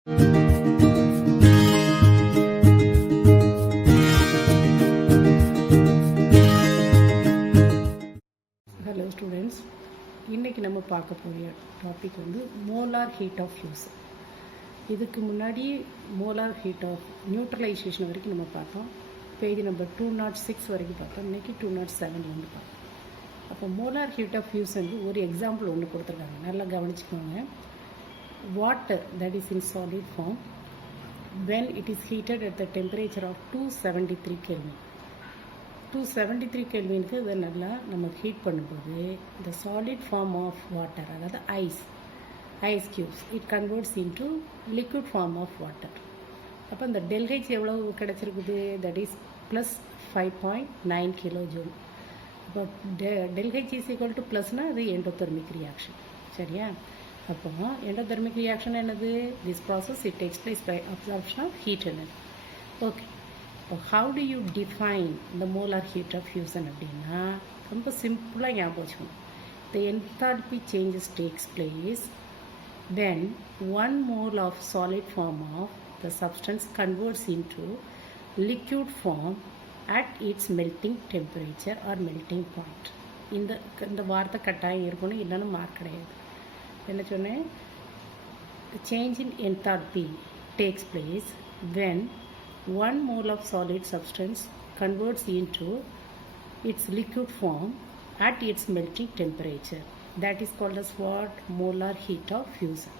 Hello students, இன்றைக்கி நம்ம பார்க்க போகிற டாபிக் வந்து மோலார் ஹீட் ஆஃப் ஃபியூஸ். இதுக்கு முன்னாடி மோலார் ஹீட் ஆஃப் நியூட்ரலைசேஷன் வரைக்கும் நம்ம பார்த்தோம். பேஜ் நம்பர் 206 வரைக்கும் பார்த்தோம். இன்றைக்கி 207 வந்து பார்த்தோம். அப்போ மோலார் ஹீட் ஆஃப் ஃபியூஸ் வந்து ஒரு எக்ஸாம்பிள் ஒன்று கொடுத்துருக்காங்க, நல்லா கவனிச்சுக்கோங்க. Water that is in solid form when it is heated at the temperature of 273 Kelvin. 273 கெல்வினுக்கு இதை நல்லா நம்ம ஹீட் பண்ணும்போது இந்த சாலிட் ஃபார்ம் ஆஃப் வாட்டர், அதாவது ice cubes, it converts into liquid form of water. அப்போ இந்த டெல்ஹெச் எவ்வளவு கிடச்சிருக்குது? That is plus 5.9 kilo joule. அப்போ டெல்ஹெச் இஸ் ஈக்குவல் டு ப்ளஸ்னால் அது எண்டோதெர்மிக் ரியாக்ஷன். சரியா? அப்போ எண்டோதெர்மிக் ரியாக்ஷன் என்னது? This process it takes place by absorption of heat energy. Okay, இப்போ how do you define the molar heat of fusion அப்படின்னா ரொம்ப சிம்பிளாக ஞாபகம் வச்சுக்கணும். The enthalpy changes takes place when 1 mole of solid form of the substance converts into liquid form at its melting temperature or melting point. இந்த வார்த்தை கட்டாயம் இருக்கணும், இல்லைன்னு மார்க் கிடையாது. என்ன சொன்னேன்? The change in enthalpy takes place when 1 mole of solid substance converts into its liquid form at its melting temperature. That is called as what? Molar heat of fusion.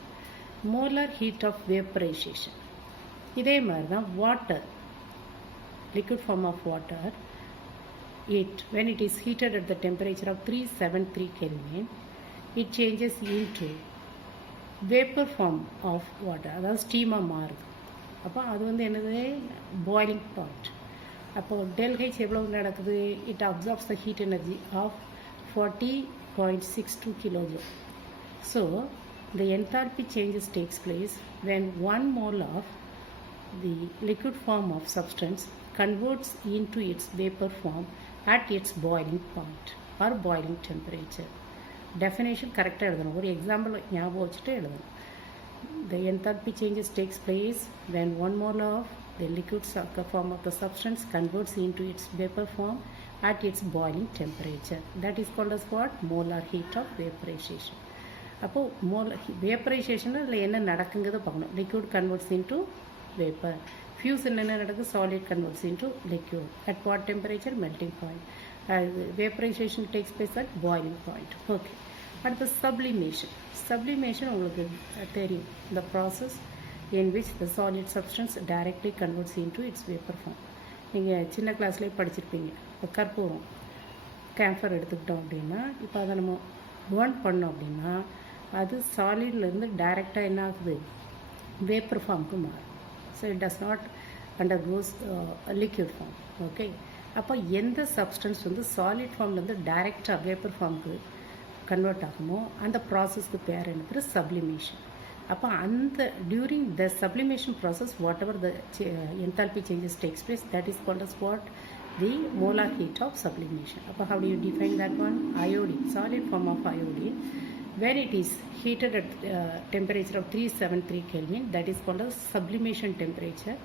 Molar heat of vaporization. இதே மாதிரி தான் water, liquid form of water, when it is heated at the temperature of 373 Kelvin, it changes into vapor form of water, அதாவது ஸ்டீமாக மாறுது. அப்போ அது வந்து என்னது? Boiling point. அப்போது டெல்ஹெச் எவ்வளோ நடக்குது? It absorbs the heat energy of 40.62 kilojoule. So the enthalpy changes takes place when 1 mole of the liquid form of substance converts into its vapor form at its boiling point or boiling temperature. Definition கரெக்டாக எழுதணும். ஒரு example ஞாபகம் வச்சுட்டு எழுதணும். The enthalpy changes takes place when 1 mole of the liquid form of the substance converts into its vapor form at its boiling temperature. That is called as what? Molar heat of vaporization. அப்போது vaporisation அதில் என்ன நடக்குங்கிறத பார்க்கணும். Liquid converts into vapour. Fusion என்ன நடக்குது? Solid converts into liquid. At what temperature? Melting point. Vaporisation takes place at boiling point. Okay, அடுத்து sublimation. Sublimation உங்களுக்கு தெரியும். the process in which the solid substance directly converts into its vapor form. நீங்கள் சின்ன கிளாஸ்லேயே படிச்சிருப்பீங்க. இப்போ கற்பூரம், camphor எடுத்துக்கிட்டோம் அப்படின்னா, இப்போ அதை நம்ம burn பண்ணோம் அப்படின்னா அது சாலிட்லேருந்து டைரெக்டாக என்ன ஆகுது? வேப்பர் ஃபார்முக்கு மாறும். So it does not undergoes liquid form. Okay, அப்போ எந்த சப்ஸ்டன்ஸ் வந்து சாலிட் ஃபார்ம்லேருந்து டைரெக்டாக வேப்பர் ஃபார்முக்கு கன்வெர்ட் ஆகுமோ அந்த ப்ராசஸ்க்கு பேர் என்னது? சப்ளிமேஷன். அப்போ அந்த during the sublimation process whatever the enthalpy changes takes place, that is called as what? The molar heat of sublimation. Appo how do you define that one? Iodine, solid form of iodine, when it is heated at temperature of 373 Kelvin, that is called as sublimation temperature.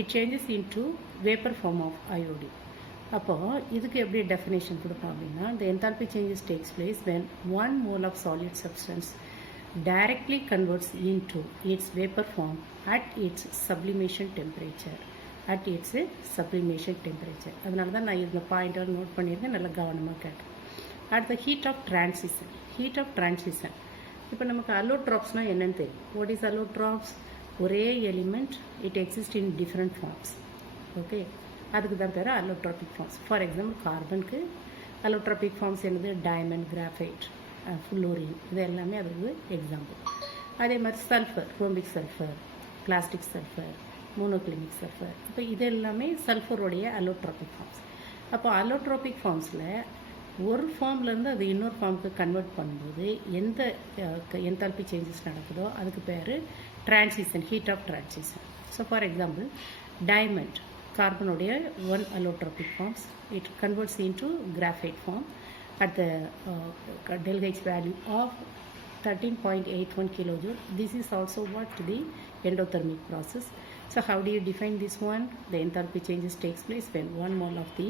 It changes into vapor form of iodine. அப்போ இதுக்கு எப்படி definition கொடுப்போம் அப்படின்னா, the enthalpy changes takes place when 1 mole of solid substance directly converts into its vapor form at its sublimation temperature. at its sublimation temperature. அதனால தான் நான் இந்த pointer note பண்ணியிருக்கேன், நல்லா கவனமாக கேட்டேன். அடுத்த heat of transition. Heat of transition. இப்போ நமக்கு அலோட்ராப்ஸ்னால் என்னன்னு தெரியும். What is allotropes? ஒரே element, it exist in different forms. Okay, அதுக்கு தான் பேர் அலோட்ராபிக் ஃபார்ம்ஸ். ஃபார் எக்ஸாம்பிள் கார்பனுக்கு அலோட்ராபிக் ஃபார்ம்ஸ் என்னது? டைமண்ட், கிராஃபைட், ஃபுல்லோரின், இது எல்லாமே அதுக்கு எக்ஸாம்பிள். அதே மாதிரி sulphur, rhombic sulphur, plastic sulphur, monoclinic sulphur. இப்போ இது எல்லாமே சல்ஃபருடைய அலோட்ராபிக் ஃபார்ம்ஸ். அப்போ அலோட்ராபிக் ஃபார்ம்ஸில் ஒரு ஃபார்ம்லேருந்து அது இன்னொரு ஃபார்முக்கு கன்வெர்ட் பண்ணும்போது எந்த என்தால்பி சேஞ்சஸ் நடக்குதோ அதுக்கு பேர் transition, heat of transition. So for example diamond, கார்பனுடைய 1 allotropic forms, it converts into graphite form at the delta H value of 13.81 kilojoule. This is also what the endothermic process. So how do you define this one? The enthalpy changes takes place when 1 mole of the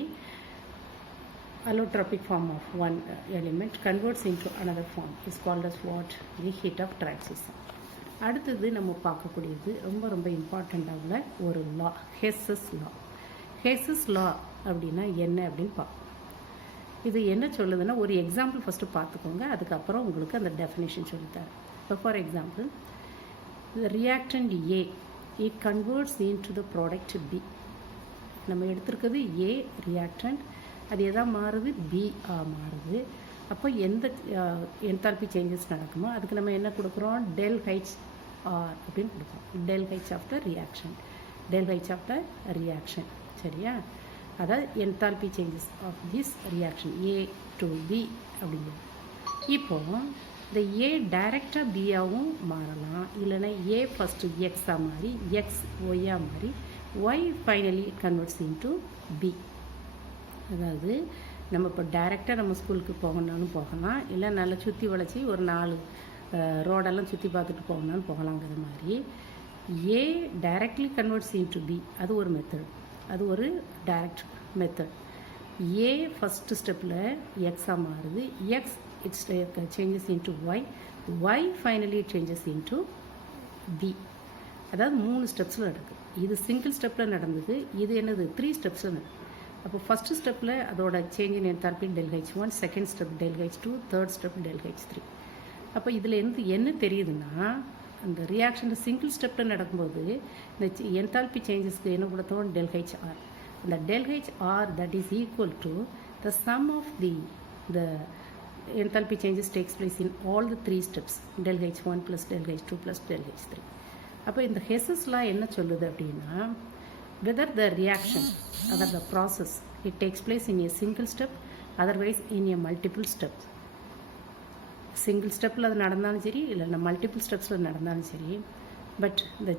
allotropic form of one element converts into another form is called as what? The heat of transition. அடுத்தது நம்ம பார்க்கக்கூடியது ரொம்ப ரொம்ப இம்பார்ட்டண்ட்டான ஒரு லா, ஹெஸ்ஸஸ் லா. ஹெஸ்ஸஸ் லா அப்படின்னா என்ன அப்படின்னு பார்ப்போம். இது என்ன சொல்லுதுன்னா, ஒரு எக்ஸாம்பிள் ஃபஸ்ட்டு பார்த்துக்கோங்க, அதுக்கப்புறம் உங்களுக்கு அந்த டெஃபினேஷன் சொல்லித்தரேன். இப்போ for example, the reactant A, it converts into the product B. நம்ம எடுத்துருக்கிறது A reactant, அது எதாக மாறுது? B மாறுது. அப்போ எந்த என்தால்பி சேஞ்சஸ் நடக்குமோ அதுக்கு நம்ம என்ன கொடுக்குறோம்? ΔHR அப்படின்னு கொடுக்குறோம். ΔH of the reaction, ΔH of the reaction. சரியா? அதாவது enthalpy changes of this reaction A to B அப்படிங்கிறது. இப்போது இந்த A டைரெக்டாக பியாகவும் மாறலாம், இல்லைன்னா A ஃபஸ்ட்டு எக்ஸாக மாறி எக்ஸ் ஒய்யாக மாறி Y finally converts into B. அதாவது நம்ம இப்போ டைரெக்டாக நம்ம ஸ்கூலுக்கு போகணுன்னாலும் போகலாம், இல்லை நல்லா சுற்றி வளைச்சி ஒரு 4 ரோடெல்லாம் சுற்றி பார்த்துட்டு போகணுன்னாலும் போகலாங்கிற மாதிரி ஏ டைரக்ட்லி கன்வெர்ட்ஸ் இன்டு பி, அது ஒரு மெத்தட், அது ஒரு டைரக்ட் மெத்தட். ஏ ஃபஸ்ட்டு ஸ்டெப்பில் எக்ஸாக மாறுது, X it's changes into Y, Y finally changes into B. அதாவது 3 ஸ்டெப்ஸில் நடக்குது. இது சிங்கிள் ஸ்டெப்பில் நடந்தது, இது என்னது 3 ஸ்டெப்ஸில் நடக்குது. அப்போ ஃபஸ்ட்டு ஸ்டெப்பில் அதோட change in enthalpy ΔH1, second step ΔH2, third step ΔH3. அப்போ இதில் இருந்து என்ன தெரியுதுன்னா, அந்த ரியாக்ஷன் சிங்கிள் ஸ்டெப்பில் நடக்கும்போது இந்த என்தால்பி சேஞ்சஸ்க்கு என்ன கொடுத்தோம்? ΔHR. அந்த ΔHR that is equal to the sum of the enthalpy changes takes place in all the 3 steps, ΔH1 plus ΔH2 plus ΔH3. அப்போ இந்த ஹெஸ்ஸஸ் லா என்ன சொல்லுது அப்படின்னா, whether the reaction or the process it takes place in a single step, otherwise in a multiple steps. Single ஸ்டெப்பில் அது நடந்தாலும் சரி, இல்லைன்னா மல்டிபிள் ஸ்டெப்ஸில் நடந்தாலும் சரி, but the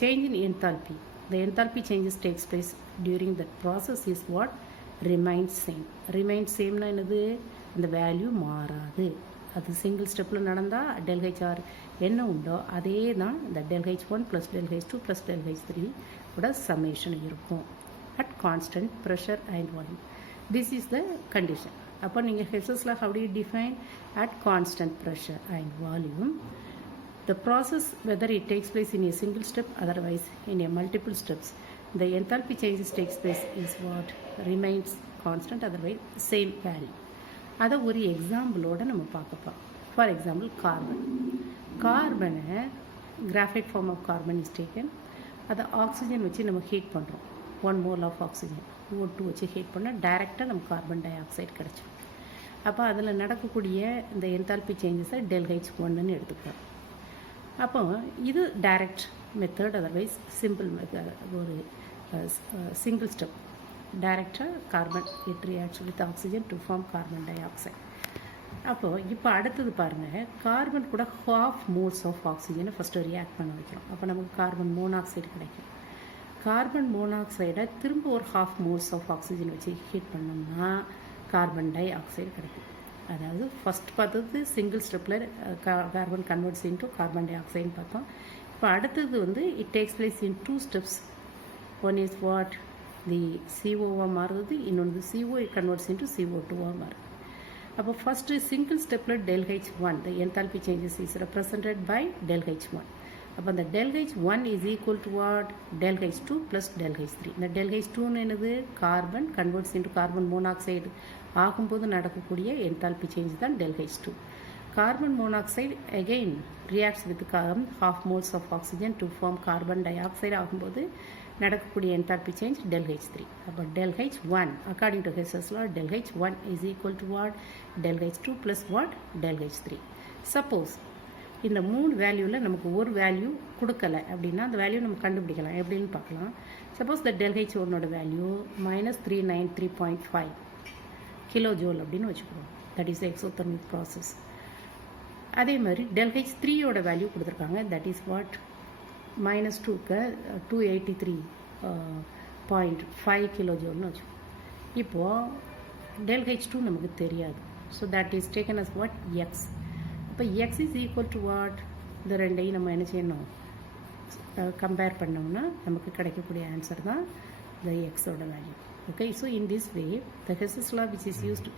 change in enthalpy, the enthalpy changes takes place during that process is what? Remains same. Remains sameனா என்னது? அந்த value மாறாது. அது சிங்கிள் ஸ்டெப்பில் நடந்தால் ΔHR என்ன உண்டோ அதே தான் இந்த ΔH1 plus ΔH2 plus ΔH3 கூட சம்மேஷன் இருக்கும் at constant pressure and volume. This is the condition. அப்போ நீங்கள் ஹெஸ்ஸஸில் how do you define? At constant pressure and volume, the process whether it takes place in a single step, otherwise in a multiple steps, the enthalpy changes takes place is what? Remains constant, otherwise same value. அதை ஒரு எக்ஸாம்பிளோடு நம்ம பார்க்கப்போம். For example, கார்பனை graphite form of carbon is taken. அதை oxygen வச்சு நம்ம heat பண்ணுறோம். 1 mole ஆஃப் ஆக்சிஜன் O2 வச்சு ஹீட் பண்ணால் டைரெக்டாக நம்ம கார்பன் டை ஆக்சைடு கிடச்சிடும். அப்போ அதில் நடக்கக்கூடிய இந்த என்தால்பி சேஞ்சஸை ΔH1ன்னு எடுத்துக்கிறோம். அப்போ இது direct method, otherwise simple method, ஒரு சிங்கிள் ஸ்டெப். டைரெக்டாக carbon it reacts with oxygen to form carbon dioxide. அப்போது இப்போ அடுத்தது பாருங்கள், கார்பன் கூட 1/2 moles ஆஃப் ஆக்சிஜனை ஃபஸ்ட்டு ரியாக்ட் பண்ண வைக்கிறோம். அப்போ நமக்கு கார்பன் மோனாக்சைடு கிடைக்கும். கார்பன் மோனாக்சைடை திரும்ப ஒரு 1/2 moles ஆஃப் ஆக்சிஜன் வச்சு ஹீட் பண்ணோம்னா கார்பன் டை ஆக்சைடு கிடைக்கும். அதாவது ஃபஸ்ட் பார்த்தது சிங்கிள் ஸ்டெப்பில் கார்பன் கன்வெர்ட்ஸ் இன்டு கார்பன் டை ஆக்சைடுன்னு பார்த்தோம். இப்போ அடுத்தது வந்து it takes place in 2 steps. One is what? The CO மாறுது, இன்னொன்று CO it converts into CO2 மாறுது. அப்போ ஃபஸ்ட்டு சிங்கிள் ஸ்டெப்பில் ΔH1, the enthalpy changes is represented by ΔH1. அப்போ அந்த ΔH1 is equal to what? ΔH2 plus ΔH3. இந்த ΔH2ன்னு என்னது? Carbon converts into carbon monoxide ஆகும்போது நடக்கக்கூடிய என்தால்பி சேஞ்ச் தான் ΔH2. Carbon monoxide again reacts with 1/2 moles of oxygen to form carbon dioxide ஆகும்போது நடக்கக்கூடிய என்தால்பி சேஞ்ச் ΔH3. அப்போ ΔH1 according to Hess's law, ΔH1 is equal to what? ΔH2 plus what? ΔH3. Suppose இந்த 3 வேல்யூவில் நமக்கு ஒரு value கொடுக்கலை அப்படின்னா அந்த value நம்ம கண்டுபிடிக்கலாம். எப்படின்னு பார்க்கலாம். சப்போஸ் த ΔH1ஓட வேல்யூ -393.5 கிலோஜோல் அப்படின்னு வச்சுக்கிறோம். That is exothermic process. அதே மாதிரி ΔH3ஓட வேல்யூ கொடுத்துருக்காங்க. That is what? -2க்கு 283.5 கிலோஜோல்னு வச்சுக்கோம். இப்போது ΔH2 நமக்கு தெரியாது. So that is taken as what? X. அப்போ x is equal to what, இந்த ரெண்டையும் நம்ம என்ன செய்யணும், கம்பேர் பண்ணோம்னா நமக்கு கிடைக்கக்கூடிய ஆன்சர் தான் இந்த எக்ஸோட value. Okay, so in this way the Hess's law which is used